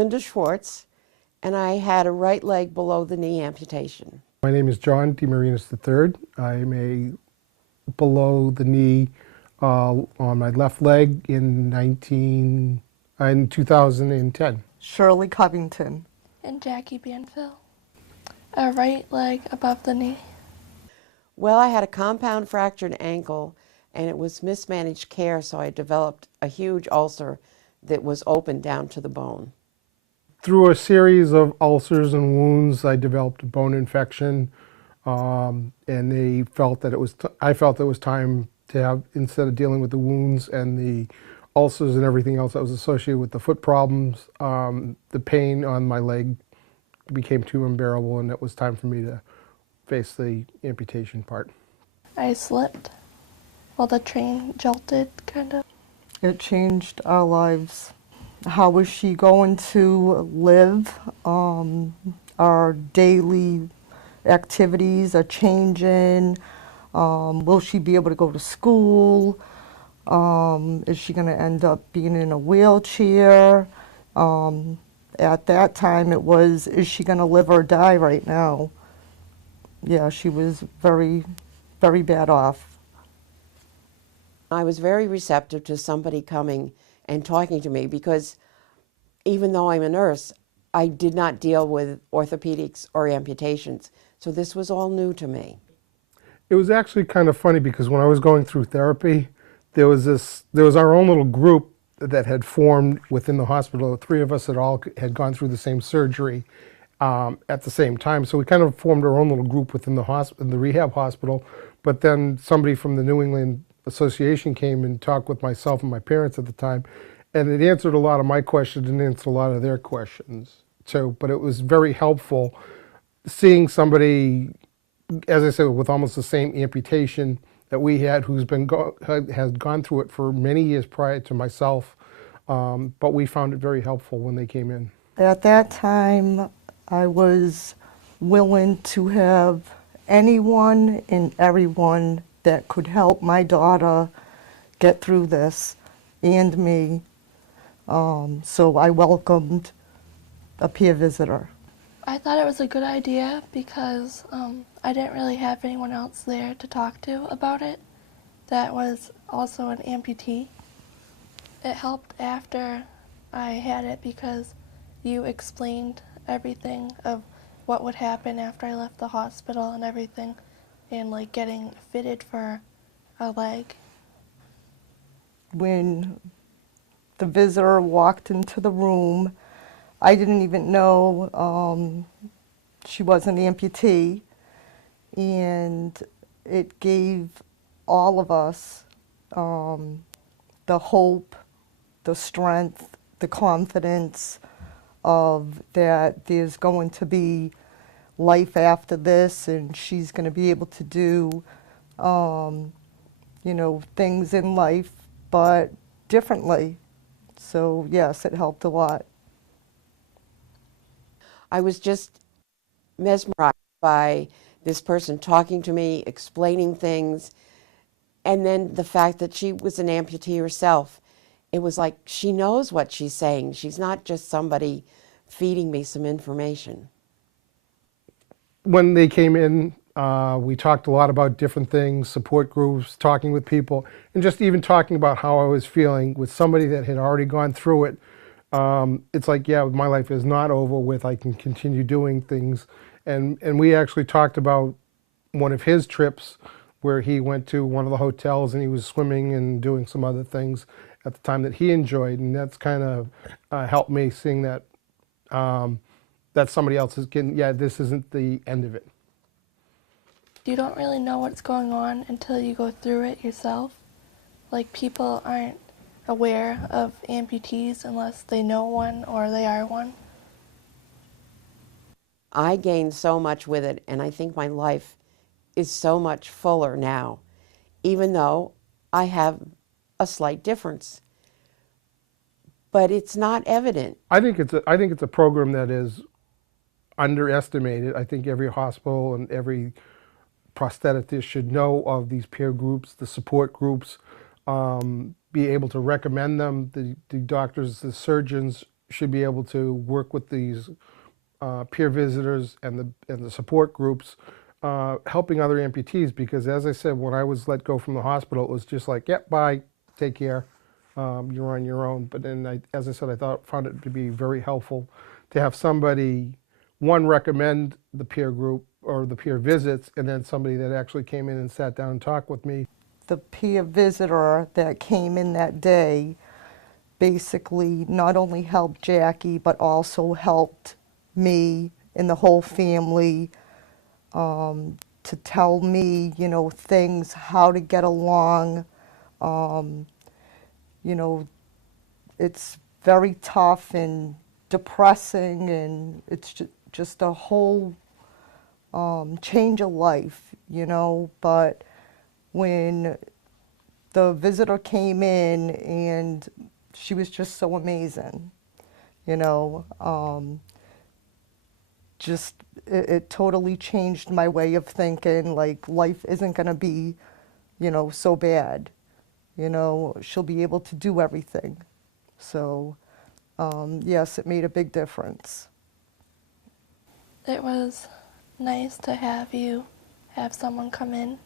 Linda Schwartz, and I had a right leg below the knee amputation. My name is John DeMarinis III. I'm a below the knee on my left leg in 2010. Shirley Covington. And Jackie Banfield. A right leg above the knee. Well, I had a compound fractured ankle, and it was mismanaged care, so I developed a huge ulcer that was open down to the bone. Through a series of ulcers and wounds, I developed a bone infection, and they felt that I felt it was time to have, instead of dealing with the wounds and the ulcers and everything else that was associated with the foot problems, the pain on my leg became too unbearable, and it was time for me to face the amputation part. I slipped while the train jolted, kind of. It changed our lives. How is she going to live? Our daily activities are changing. Will she be able to go to school? Is she going to end up being in a wheelchair? At that time it was, is she going to live or die right now? Yeah, she was very, very bad off. I was very receptive to somebody coming and talking to me because even though I'm a nurse, I did not deal with orthopedics or amputations. So this was all new to me. It was actually kind of funny because when I was going through therapy, there was our own little group that had formed within the hospital. The three of us had gone through the same surgery at the same time. So we kind of formed our own little group within the rehab hospital. But then somebody from the New England Association came and talked with myself and my parents at the time, and it answered a lot of my questions and answered a lot of their questions. So, but it was very helpful seeing somebody, as I said, with almost the same amputation that we had, who's has gone through it for many years prior to myself. But we found it very helpful when they came in. At that time, I was willing to have anyone and everyone that could help my daughter get through this, and me. So I welcomed a peer visitor. I thought it was a good idea because I didn't really have anyone else there to talk to about it that was also an amputee. It helped after I had it because you explained everything of what would happen after I left the hospital and everything, and like getting fitted for a leg. When the visitor walked into the room, I didn't even know she was an amputee, and it gave all of us the hope, the strength, the confidence of that there's going to be life after this, and she's going to be able to do, you know, things in life, but differently. So yes, it helped a lot. I was just mesmerized by this person talking to me, explaining things, and then the fact that she was an amputee herself. It was like she knows what she's saying. She's not just somebody feeding me some information. When they came in, we talked a lot about different things, support groups, talking with people, and just even talking about how I was feeling with somebody that had already gone through it. It's like, yeah, my life is not over with. I can continue doing things. And we actually talked about one of his trips where he went to one of the hotels and he was swimming and doing some other things at the time that he enjoyed. And that's kind of helped me seeing that that somebody else is getting, yeah, this isn't the end of it. You don't really know what's going on until you go through it yourself. Like, people aren't aware of amputees unless they know one or they are one. I gained so much with it, and I think my life is so much fuller now, even though I have a slight difference. But it's not evident. I think it's a program that is underestimated. I think every hospital and every prosthetist should know of these peer groups, the support groups, be able to recommend them. The doctors, the surgeons should be able to work with these peer visitors and the support groups, helping other amputees. Because as I said, when I was let go from the hospital, it was just like, yep, bye, take care, you're on your own. But then, as I said, found it to be very helpful to have somebody, one, recommend the peer group or the peer visits, and then somebody that actually came in and sat down and talked with me. The peer visitor that came in that day basically not only helped Jackie, but also helped me and the whole family, to tell me, you know, things, how to get along. You know, it's very tough and depressing, and it's just a whole change of life, you know. But when the visitor came in, and she was just so amazing, you know. Just it totally changed my way of thinking. Like, life isn't going to be, you know, so bad. You know, she'll be able to do everything. So, yes, it made a big difference. It was nice to have someone come in